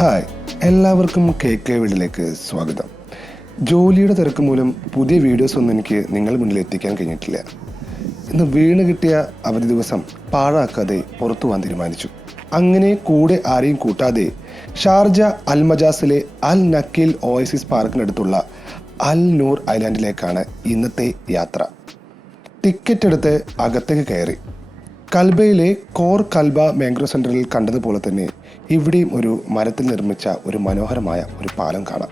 Hi, എല്ലാവർക്കും KK വീഡിയോയിലേക്ക് സ്വാഗതം. ജോലിയുടെ തിരക്ക് മൂലം പുതിയ വീഡിയോസ് ഒന്നും എനിക്ക് നിങ്ങളുടെ മുന്നിൽ എത്തിക്കാൻ കഴിഞ്ഞിട്ടില്ല. ഇന്ന് വീണ് കിട്ടിയ അവധി ദിവസം പാഴാക്കാതെ പുറത്തു പോകാൻ തീരുമാനിച്ചു. അങ്ങനെ കൂടെ ആരെയും കൂട്ടാതെ ഷാർജ അൽ മജാസിലെ അൽ നക്കീൽ ഓയസിസ് പാർക്കിനടുത്തുള്ള അൽ നൂർ ഐലാൻഡിലേക്കാണ് ഇന്നത്തെ യാത്ര. ടിക്കറ്റ് എടുത്ത് അകത്തേക്ക് കയറി. കൽബയിലെ കോർ കൽബ മാംഗ്രോ സെൻറ്ററിൽ കണ്ടതുപോലെ തന്നെ ഇവിടെയും ഒരു മരത്തിൽ നിർമ്മിച്ച ഒരു മനോഹരമായ ഒരു പാലം കാണാം.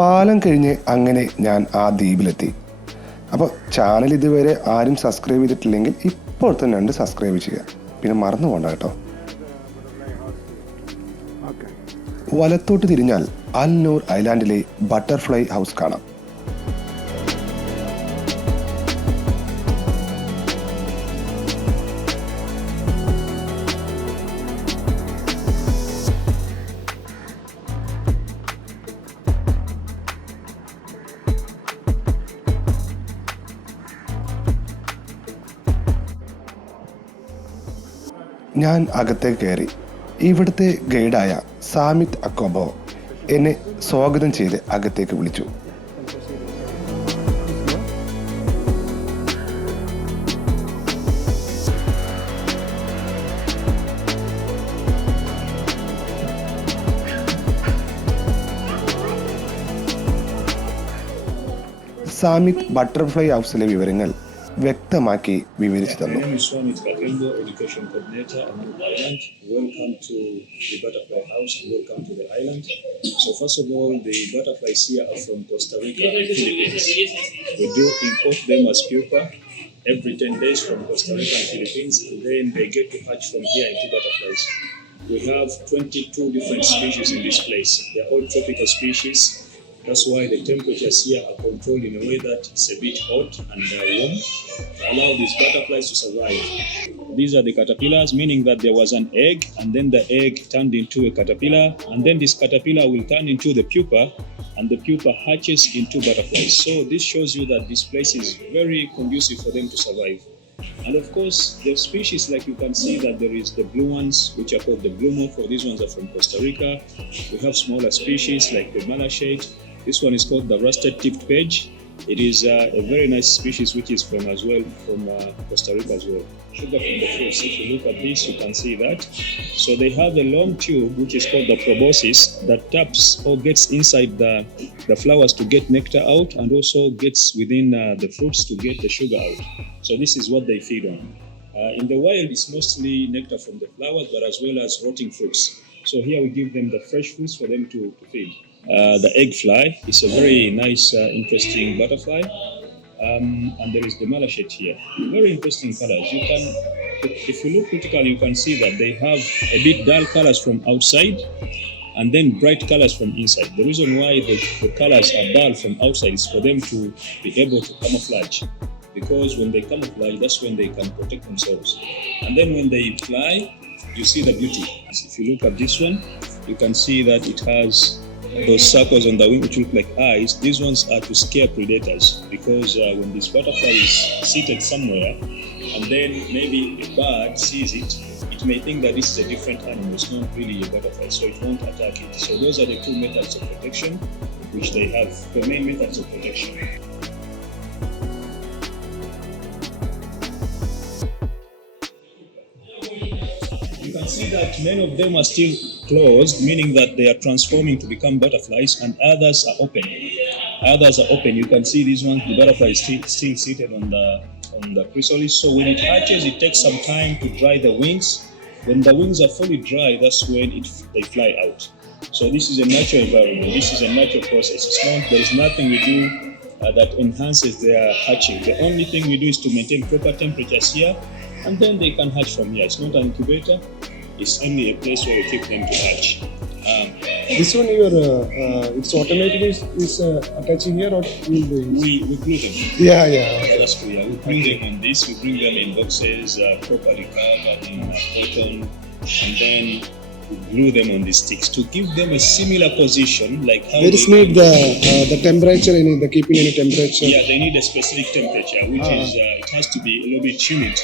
പാലം കഴിഞ്ഞ് അങ്ങനെ ഞാൻ ആ ദ്വീപിലെത്തി. അപ്പോൾ ചാനൽ ഇതുവരെ ആരും സബ്സ്ക്രൈബ് ചെയ്തിട്ടില്ലെങ്കിൽ ഇപ്പോൾ തന്നെ സബ്സ്ക്രൈബ് ചെയ്യുക. പിന്നെ മറന്നു പോകണ്ട കേട്ടോ. വലത്തോട്ട് തിരിഞ്ഞാൽ അൽ നൂർ ഐലാൻഡിലെ ബട്ടർഫ്ലൈ ഹൗസ് കാണാം. ഞാൻ അകത്തേക്ക് കയറി. ഇവിടുത്തെ ഗൈഡായ സാമിത് അക്കോബോ എന്നെ സ്വാഗതം ചെയ്ത് അകത്തേക്ക് വിളിച്ചു. സാമിത് ബട്ടർഫ്ലൈ ഹൗസിലെ വിവരങ്ങൾ വ്യക്തമാക്കി വിവരിച്ചു തന്നു. Welcome to the butterfly house and welcome to the island. So first of all, the butterflies here are from Costa Rica and Philippines. We do import them as pupa every 10 days from Costa Rica and Philippines, and then they get to hatch from here into butterflies. We have 22 different species in this place. They are all tropical species. That's why the temperatures here are controlled in a way that it's a bit hot and warm to allow these butterflies to survive. These are the caterpillars, meaning that there was an egg and then the egg turned into a caterpillar, and then this caterpillar will turn into the pupa and the pupa hatches into butterflies. So this shows you that this place is very conducive for them to survive. And of course, the species, like you can see that there is the blue ones, which are called the blue morpho. These ones are from Costa Rica. We have smaller species like the malachite. This one is called the rusted tipped page. It is a very nice species which is from Costa Rica as well. Sugar from the fruits. If you look at this, you can see that. So they have a long tube which is called the proboscis that taps or gets inside the flowers to get nectar out, and also gets within the fruits to get the sugar out. So this is what they feed on. In the wild, it's mostly nectar from the flowers, but as well as rotting fruits. So here we give them the fresh fruits for them to feed. The egg fly is a very nice, interesting butterfly. And there is the malachite here. Very interesting colors. If you look critically, you can see that they have a bit dull colors from outside and then bright colors from inside. The reason why the colors are dull from outside is for them to be able to camouflage. Because when they camouflage, that's when they can protect themselves. And then when they fly, you see the beauty. If you look at this one, you can see that it has those circles on the wing which look like eyes. These ones are to scare predators, because when this butterfly is seated somewhere and then maybe a bird sees it, it may think that this is a different animal. It's not really a butterfly, so it won't attack it. So those are the two methods of protection which they have, the main methods of protection. You can see that many of them are still closed, meaning that they are transforming to become butterflies, and others are open. You can see these ones, the butterfly is still seated on the chrysalis. So when it hatches, it takes some time to dry the wings. When the wings are fully dry, that's when they fly out. So this is a natural environment. This is a natural process. There is nothing we do that enhances their hatching. The only thing we do is to maintain proper temperatures here, and then they can hatch from here. It's not an incubator. It's only a place where we keep them to hatch. This one it's automatic is attaching here, or we'll do it? We glue them. Yeah. That's cool. Yeah. We bring them on this. We bring them in boxes, properly covered in cotton, and then glue them on the sticks to give them a similar position, like how They just need the temperature, the keeping any temperature. Yeah, they need a specific temperature, which is it has to be a little bit humid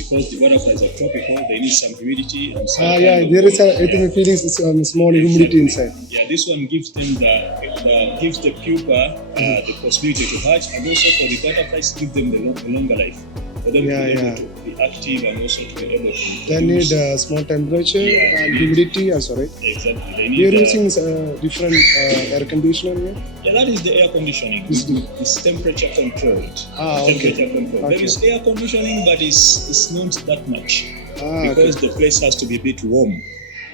because the butterflies are tropical. They need some humidity and some. There is a feeling small humidity inside. Yeah, this one gives them gives the pupa the possibility to hatch, and also for the butterflies, give them the longer life. For them to be able to be active and also to be able to. They need small temperature and humidity also, right? Exactly. They need. We are using different air conditioner here. Yeah, that is the air conditioning. It's temperature controlled. Temperature controlled. There is air conditioning, but it's not that much because the place has to be a bit warm.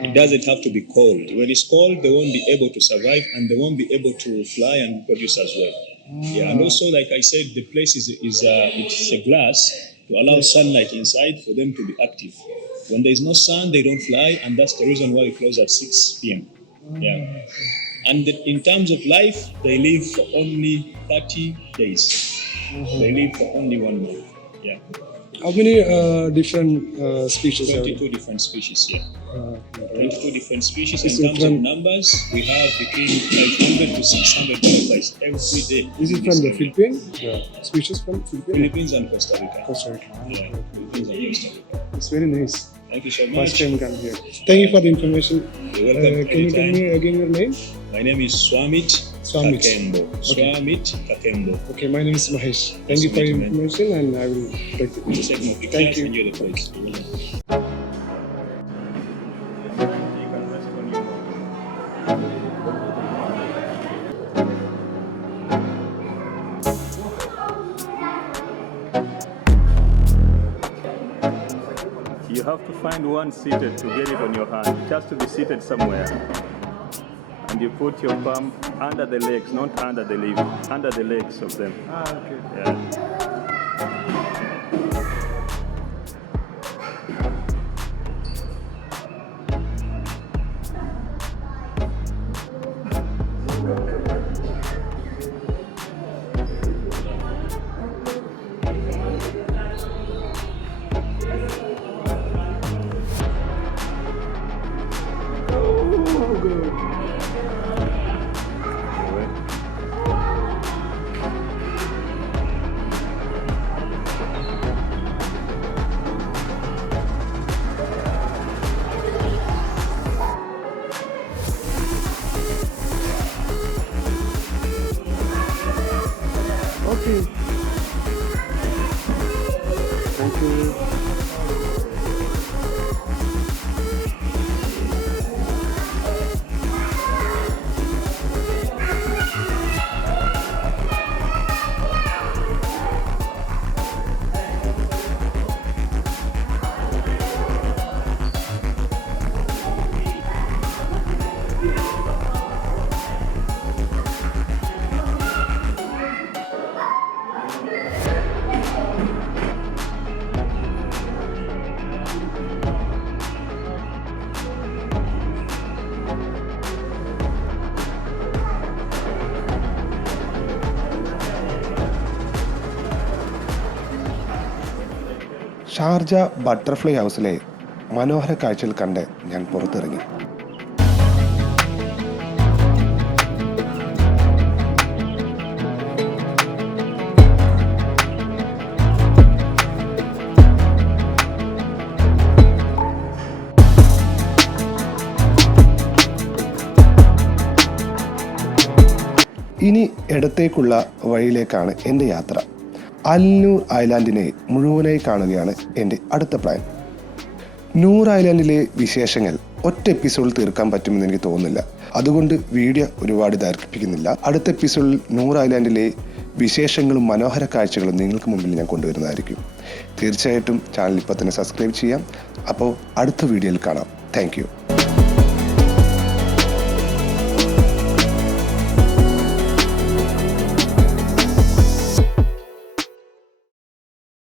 It doesn't have to be cold. When it's cold, they won't be able to survive and they won't be able to fly and reproduce as well. Yeah, and also, like I said, the place is it's a glass to allow sunlight inside for them to be active. When there is no sun, they don't fly, and that's the reason why we close at 6 p.m. Yeah. And in terms of life, they live for only 30 days. They live for only 1 month. Yeah. How many different species? 22 different species, yeah. 22 different species. Is In it terms from- of numbers, we have between 500 to 600 butterflies every day. Is it from the Philippines? Species from Philippines? Philippines and Costa Rica. Costa Rica. Yeah, Philippines and Costa Rica. It's very nice. Thank you so First much. time come here. Thank you for the information. You're welcome. Can you tell anytime. me again your name? My name is Swamit Swamit. Kakembo. Swamit Kakembo. Okay, my name is Mahesh. Thank Nice you to for meet your you, man. information and I will take it. Just take more pictures. Thank you. Enjoy the place. You're welcome. You have to find one seated to get it on your hand. It has to be seated somewhere. And you put your palm under the legs, not under the leaf, under the legs of them. Okay. Yeah. Okay. Thank you. Sharjah butterfly ഹൗസിലെ മനോഹര കാഴ്ചകൾ കണ്ട് ഞാൻ പുറത്തിറങ്ങി. ഇനി ഇടത്തേക്കുള്ള വഴിയിലേക്കാണ് എൻ്റെ യാത്ര. അൽനൂർ ഐലാൻഡിനെ മുഴുവനായി കാണുകയാണ് എൻ്റെ അടുത്ത പ്ലാൻ. നൂർ ഐലാൻഡിലെ വിശേഷങ്ങൾ ഒറ്റ എപ്പിസോഡിൽ തീർക്കാൻ പറ്റുമെന്ന് എനിക്ക് തോന്നുന്നില്ല. അതുകൊണ്ട് വീഡിയോ ഒരുപാട് ദൈർഘിപ്പിക്കുന്നില്ല. അടുത്ത എപ്പിസോഡിൽ നൂർ ഐലാൻഡിലെ വിശേഷങ്ങളും മനോഹര കാഴ്ചകളും നിങ്ങൾക്ക് മുമ്പിൽ ഞാൻ കൊണ്ടുവരുന്നതായിരിക്കും. തീർച്ചയായിട്ടും ചാനൽ ഇപ്പോൾ തന്നെ സബ്സ്ക്രൈബ് ചെയ്യാം. അപ്പോൾ അടുത്ത വീഡിയോയിൽ കാണാം. Thank you.